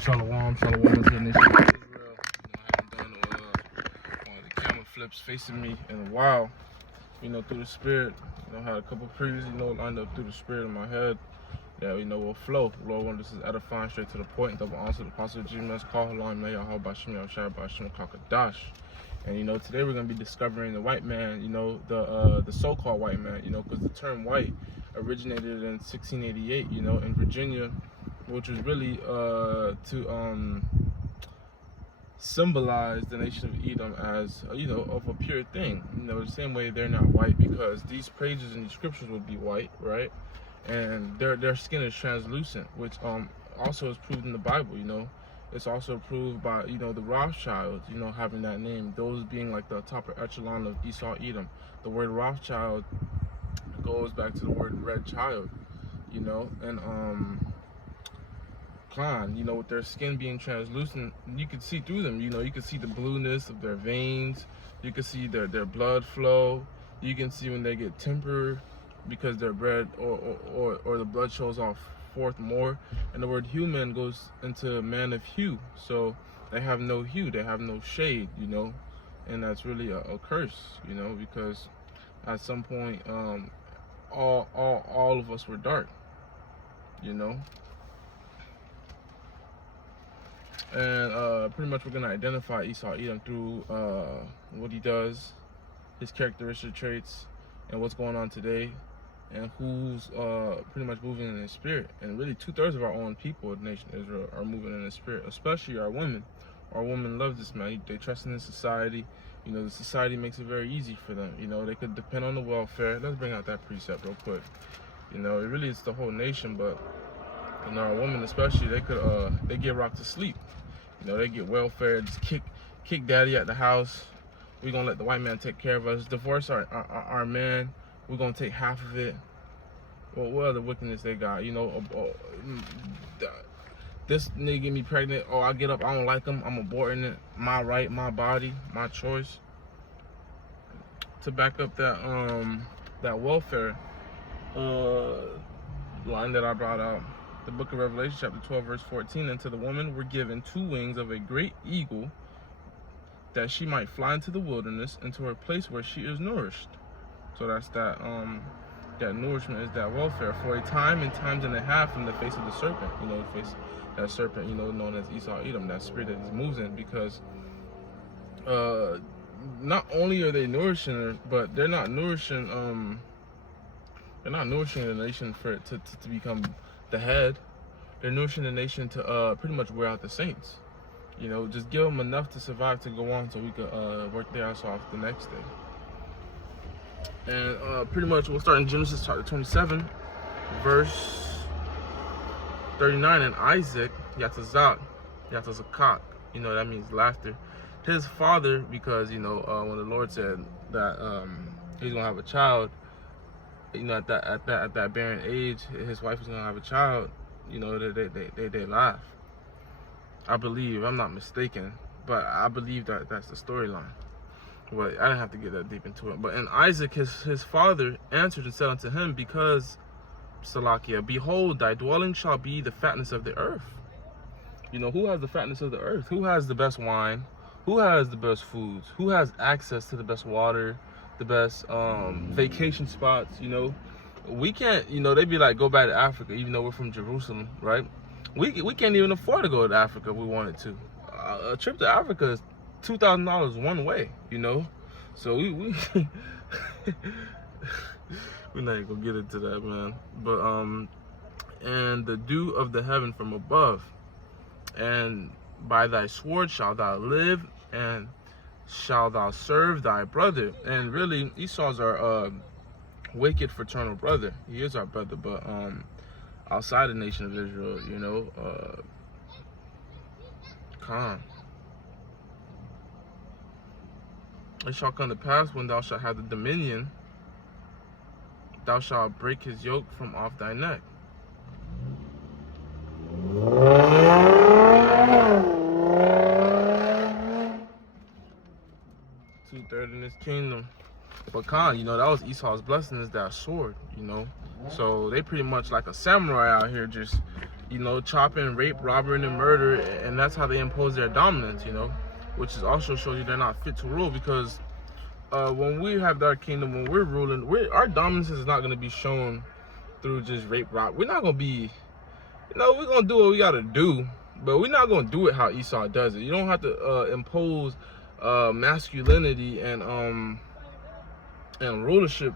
Shalom, shalom to the nation of Israel. I haven't done one of the camera flips facing me in a while. Through the spirit. Had a couple previous, lined up through the spirit in my head. That will flow. Lord wanted this is edifying, straight to the point. Double answer the apostle Jesus call Halam May Yahweh Bashim Yahshua Bashim Kakadash. And today we're gonna be discovering the white man. The so-called white man. Because the term white originated in 1688. In Virginia, which was really to symbolize the nation of Edom as of a pure thing. The same way they're not white, because these pages in these scriptures would be white, right? And their skin is translucent, which also is proved in the Bible. It's also proved by the Rothschilds, having that name, those being like the top echelon of ESAU Edom. The word Rothschild goes back to the word red child, and with their skin being translucent, you can see through them. You can see the blueness of their veins, you can see their blood flow, you can see when they get temper because their bread or the blood shows off forth more. And the word human goes into man of hue, so they have no hue, they have no shade, and that's really a curse, because at some point all of us were dark, And pretty much we're going to identify ESAU Edom through what he does, his characteristic traits, and what's going on today, and who's pretty much moving in his spirit. And really 2/3 of our own people of the nation of Israel are moving in his spirit, especially our women. Our women love this man. They trust in the society. The society makes it very easy for them. They could depend on the welfare. Let's bring out that precept real quick. It really is the whole nation, but our women especially, they get rocked to sleep. They get welfare, just kick daddy at the house. We're gonna let the white man take care of us. Divorce our man. We're gonna take half of it. Well, what other wickedness they got? This nigga get me pregnant. Oh, I get up, I don't like him, I'm aborting it. My right, my body, my choice. To back up that welfare line that I brought out. The book of Revelation, chapter 12, verse 14, and to the woman were given 2 wings of a great eagle, that she might fly into the wilderness, into her place where she is nourished. So that's that nourishment is that welfare for a time and times and a half from the face of the serpent. The face that serpent, known as ESAU Edom, that spirit that he moves in, because not only are they nourishing her, but they're not nourishing the nation for it to become the head. They're nourishing the nation to pretty much wear out the saints. Just give them enough to survive, to go on, so we could work their ass off the next day. And pretty much we'll start in Genesis chapter 27, verse 39. And Isaac, Yatzazak, that means laughter, his father, because when the Lord said that he's gonna have a child, at that barren age, his wife was gonna have a child. They laugh. I believe, I'm not mistaken, but I believe that's the storyline. But I didn't have to get that deep into it. But and Isaac, his father, answered and said unto him, because Salakia, behold, thy dwelling shall be the fatness of the earth. Who has the fatness of the earth? Who has the best wine? Who has the best foods? Who has access to the best water, the best vacation spots? We can't, they be like, go back to Africa, even though we're from Jerusalem, right? We can't even afford to go to Africa if we wanted to. A trip to Africa is $2,000 one way, So we we're not gonna get into that, man. But and the dew of the heaven from above, and by thy sword shalt thou live, and shalt thou serve thy brother. And really, Esau's our wicked fraternal brother. He is our brother, but outside the nation of Israel, Khan. It shall come to pass, when thou shalt have the dominion, thou shalt break his yoke from off thy neck. Two-thirds in this kingdom. But Khan, that was Esau's blessing, is that sword, So they pretty much like a samurai out here, just you know, chopping, rape, robbery, and murder, and that's how they impose their dominance, you know, which is also shows you they're not fit to rule, because when we have our kingdom, when we're ruling, our dominance is not going to be shown through just rape, rob. We're not going to be, you know, we're going to do what we got to do, but we're not going to do it how Esau does it. You don't have to impose masculinity and rulership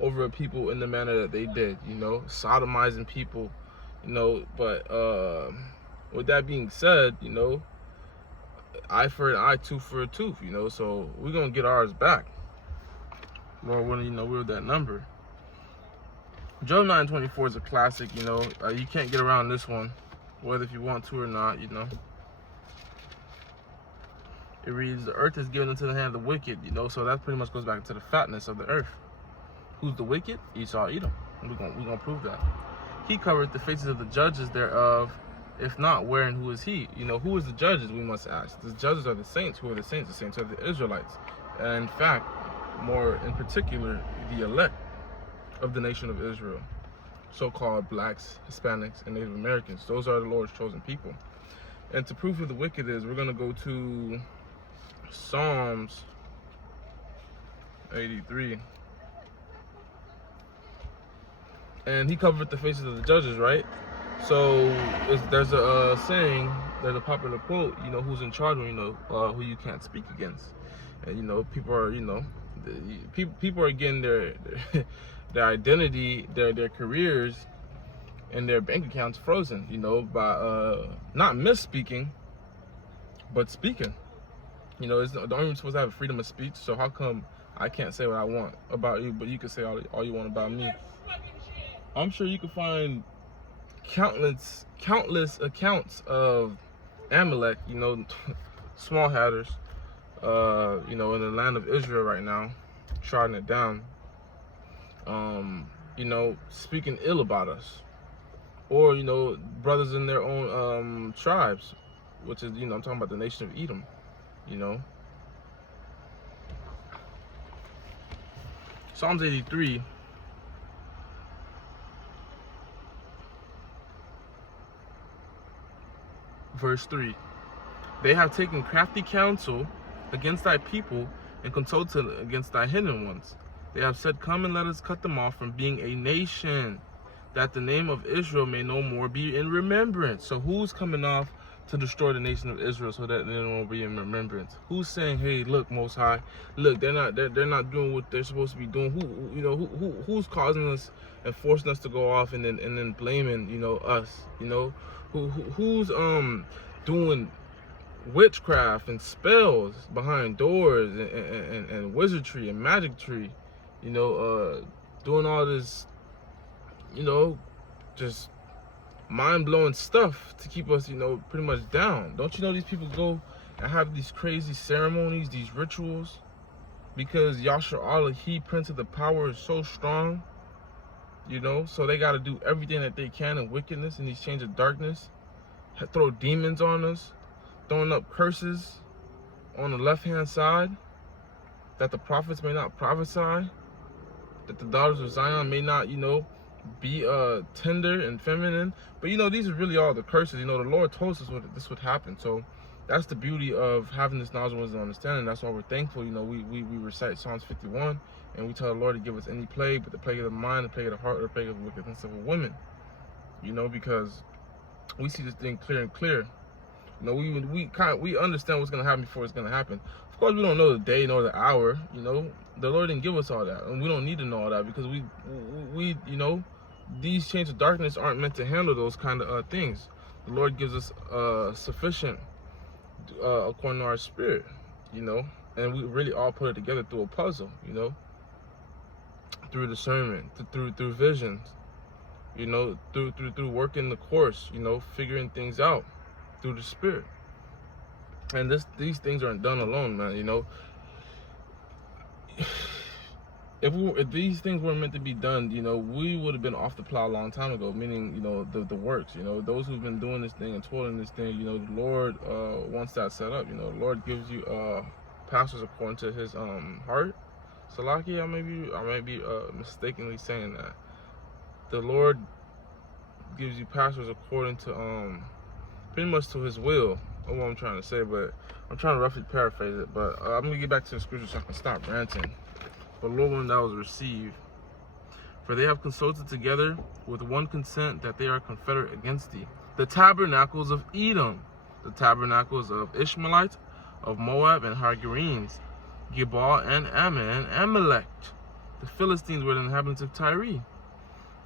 over people in the manner that they did, you know, sodomizing people, you know. But with that being said, you know, eye for an eye, tooth for a tooth, you know, so we're gonna get ours back. Lord willing, you know, we're that number. Job 9:24 is a classic, you know. You can't get around this one, whether if you want to or not, you know. It reads, the earth is given into the hand of the wicked, you know, so that pretty much goes back to the fatness of the earth. Who's the wicked? ESAU EDOM. We're gonna prove that. He covered the faces of the judges thereof. If not, where and who is he? You know, who is the judges, we must ask. The judges are the saints. Who are the saints? The saints are the Israelites. And in fact, more in particular, the elect of the nation of Israel. So-called blacks, Hispanics, and Native Americans. Those are the Lord's chosen people. And to prove who the wicked is, we're going to go to Psalms 83. And he covered the faces of the judges, right? So there's a saying, there's a popular quote, you know, who's in charge, you know, who you can't speak against. And, you know, people are, you know, people are getting their identity, their careers, and their bank accounts frozen, you know, by not misspeaking, but speaking. You know, it's the only supposed to have freedom of speech, so how come I can't say what I want about you, but you can say all you want about me? I'm sure you can find countless accounts of Amalek, you know, small hatters, you know, in the land of Israel right now, trotting it down, you know, speaking ill about us, or, you know, brothers in their own tribes, which is, you know, I'm talking about the nation of Edom, you know. Psalms 83. Verse 3. They have taken crafty counsel against thy people and consulted against thy hidden ones. They have said, come and let us cut them off from being a nation, that the name of Israel may no more be in remembrance. So who's coming off to destroy the nation of Israel so that they won't be in remembrance? Who's saying, hey, look, Most High, look, they're not doing what they're supposed to be doing? Who's causing us and forcing us to go off and then blaming, you know, us, you know? Who's doing witchcraft and spells behind doors and wizardry and magicry, you know, doing all this, you know, just mind-blowing stuff to keep us, you know, pretty much down. Don't you know these people go and have these crazy ceremonies, these rituals, because Yahshua Allah, he, Prince of the Power, is so strong, you know, so they got to do everything that they can in wickedness and these chains of darkness, throw demons on us, throwing up curses on the left-hand side, that the prophets may not prophesy, that the daughters of Zion may not, you know, be tender and feminine. But, you know, these are really all the curses. You know, the Lord told us this would happen. So that's the beauty of having this knowledge, wisdom, and understanding. That's why we're thankful. You know, we recite Psalms 51, and we tell the Lord to give us any plague, but the plague of the mind, the plague of the heart, or the plague of the wickedness of women. You know, because we see this thing clear and clear. You know, we understand what's gonna happen before it's gonna happen. Of course, we don't know the day nor the hour. You know, the Lord didn't give us all that, and we don't need to know all that, because we you know, these chains of darkness aren't meant to handle those kind of things. The Lord gives us sufficient according to our spirit, you know, and we really all put it together through a puzzle, you know, through discernment, through visions, you know, through working the course, you know, figuring things out through the spirit. And these things aren't done alone, man. You know, if these things weren't meant to be done, you know, we would have been off the plow a long time ago. Meaning, you know, the works, you know, those who've been doing this thing and toiling this thing, you know, the Lord wants that set up. You know, the Lord gives you pastors according to His heart. Salaki, I may be mistakenly saying that. The Lord gives you pastors according to pretty much to his will. That's what I'm trying to say, but I'm trying to roughly paraphrase it. But I'm gonna get back to the scripture so I can stop ranting. But Lord, when that was received, for they have consulted together with one consent that they are confederate against thee. The tabernacles of Edom, the tabernacles of Ishmaelites, of Moab and Hagarenes, Gebal and Ammon and Amalek. The Philistines were the inhabitants of Tyre. You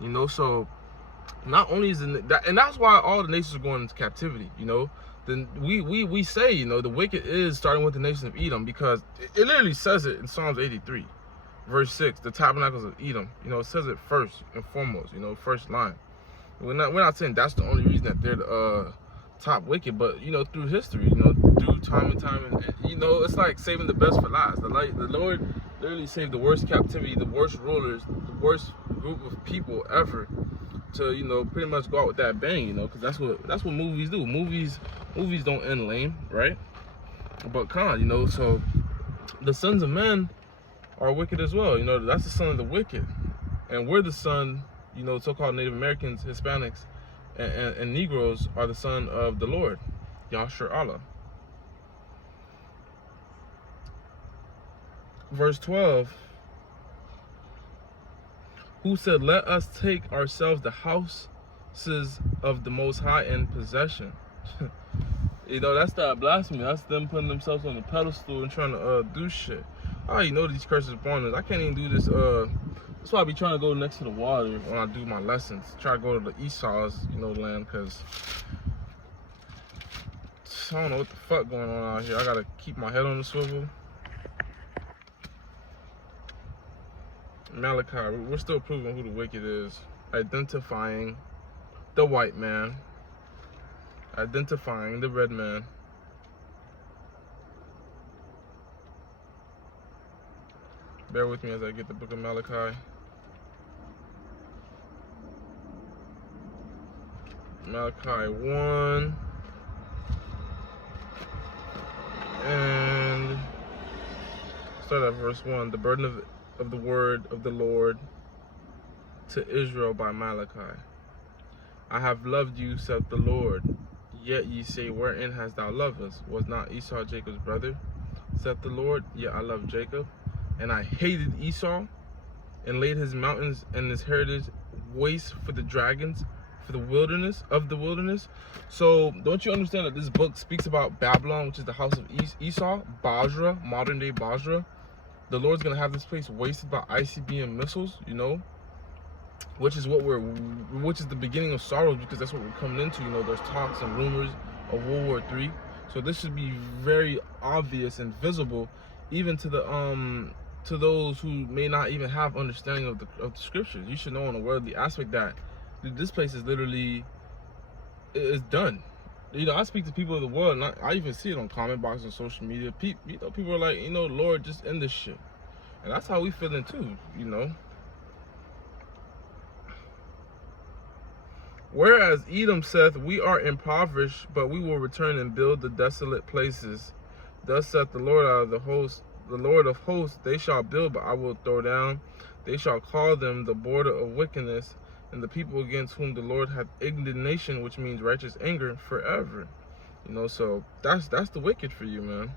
know, so not only is that, and that's why all the nations are going into captivity. You know, then we say, you know, the wicked is starting with the nation of Edom, because it literally says it in Psalms 83. Verse 6, the tabernacles of Edom. You know, it says it first and foremost, you know, first line. We're not saying that's the only reason that they're the top wicked, but, you know, through history, you know, through time and time, and you know, it's like saving the best for last. The Lord literally saved the worst captivity, the worst rulers, the worst group of people ever, to, you know, pretty much go out with that bang, you know, because that's what movies do. Movies don't end lame, right? But you know, so the sons of men are wicked as well. You know, that's the son of the wicked, and we're the son, you know, so-called Native Americans, Hispanics, and Negroes are the son of the Lord, Yahshua Allah. Verse 12, who said, let us take ourselves the houses of the Most High in possession. You know, that's that blasphemy. That's them putting themselves on the pedestal and trying to do shit. I already know these curses upon us. I can't even do this. That's why I be trying to go next to the water when I do my lessons. Try to go to the ESAU's, you know, land, because I don't know what the fuck going on out here. I gotta keep my head on the swivel. Malachi, we're still proving who the wicked is. Identifying the white man. Identifying the red man. Bear with me as I get the book of Malachi. Malachi 1. And start at verse 1. The burden of the word of the Lord to Israel by Malachi. I have loved you, saith the Lord. Yet ye say, wherein hast thou loved us? Was not Esau Jacob's brother? Saith the Lord, yet I loved Jacob. And I hated Esau, and laid his mountains and his heritage waste for the dragons, for the wilderness of the wilderness. So don't you understand that this book speaks about Babylon, which is the house of Esau, Basra, modern day Basra? The Lord's gonna have this place wasted by ICBM missiles, you know, which is the beginning of sorrows, because that's what we're coming into. You know, there's talks and rumors of World War III. So this should be very obvious and visible, even to the to those who may not even have understanding of the scriptures. You should know on a worldly aspect that this place is literally done. You know, I speak to people of the world, and I even see it on comment boxes and social media. You know, people are like, you know, Lord, just end this shit. And that's how we feeling too, you know. Whereas Edom saith, we are impoverished, but we will return and build the desolate places. Thus saith the Lord out of the host, the Lord of hosts, they shall build, but I will throw down. They shall call them the border of wickedness, and the people against whom the Lord hath indignation, which means righteous anger, forever. You know, so that's the wicked for you, man.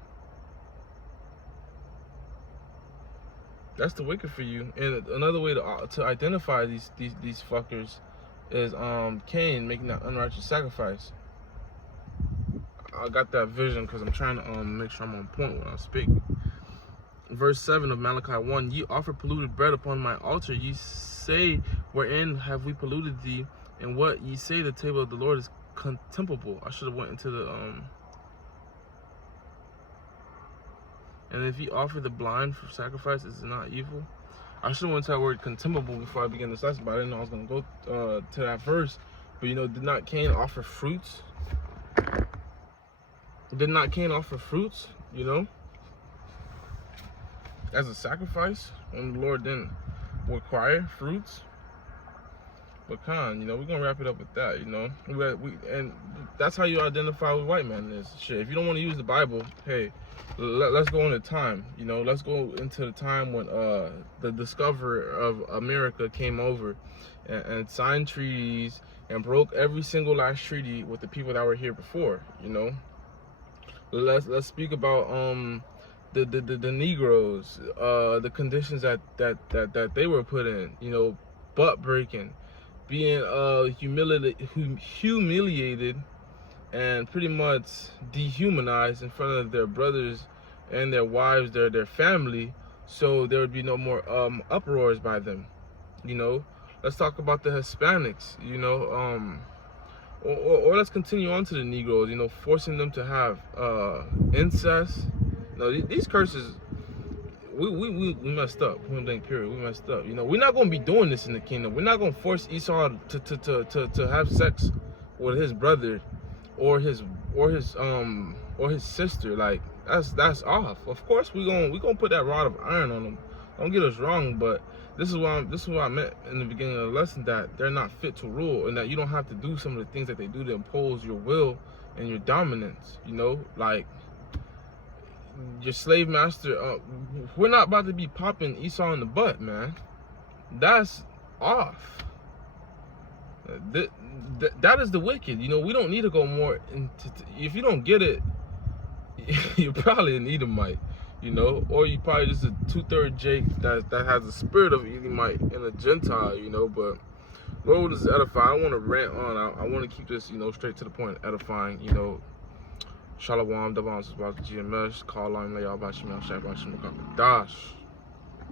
That's the wicked for you. And another way to identify these fuckers is Cain making that unrighteous sacrifice. I got that vision because I'm trying to make sure I'm on point when I speak. Verse 7 of Malachi 1, ye offer polluted bread upon my altar. Ye say, wherein have we polluted thee? And what ye say, the table of the Lord is contemptible. I should have went into the and if ye offer the blind for sacrifice, is it not evil? I should have went to that word contemptible before I began this lesson, but I didn't know I was going to go to that verse. But, you know, did not Cain offer fruits? Did not Cain offer fruits, you know, as a sacrifice when the Lord didn't require fruits? But Khan, you know, we're gonna wrap it up with that, you know. And that's how you identify with white man is shit. If you don't want to use the Bible, hey, let's go into time, you know. Let's go into the time when the discoverer of America came over and signed treaties and broke every single last treaty with the people that were here before, you know. Let's speak about the Negroes, the conditions that they were put in, you know, butt breaking, being humiliated and pretty much dehumanized in front of their brothers and their wives, their family, so there would be no more uproars by them, you know. Let's talk about the Hispanics, you know, or let's continue on to the Negroes, you know, forcing them to have incest. You know, these curses, we messed up. Point blank period. We messed up. You know, we're not gonna be doing this in the kingdom. We're not gonna force Esau to have sex with his brother or his sister. Like that's off. Of course we gonna put that rod of iron on them. Don't get us wrong, but this is what I meant in the beginning of the lesson, that they're not fit to rule, and that you don't have to do some of the things that they do to impose your will and your dominance. You know, like your slave master. We're not about to be popping Esau in the butt, man. That's off. That is the wicked. You know, we don't need to go more into. If you don't get it, you're probably an Edomite, you know, or you probably just a 2/3 Jake that has the spirit of Edomite and a Gentile, you know. But Lord is edifying. I don't want to rant on. I want to keep this, you know, straight to the point, edifying, you know. Shalom, Davon, Sabak, GMS, call on Layal Bashim, Shabbat Shim, Dash.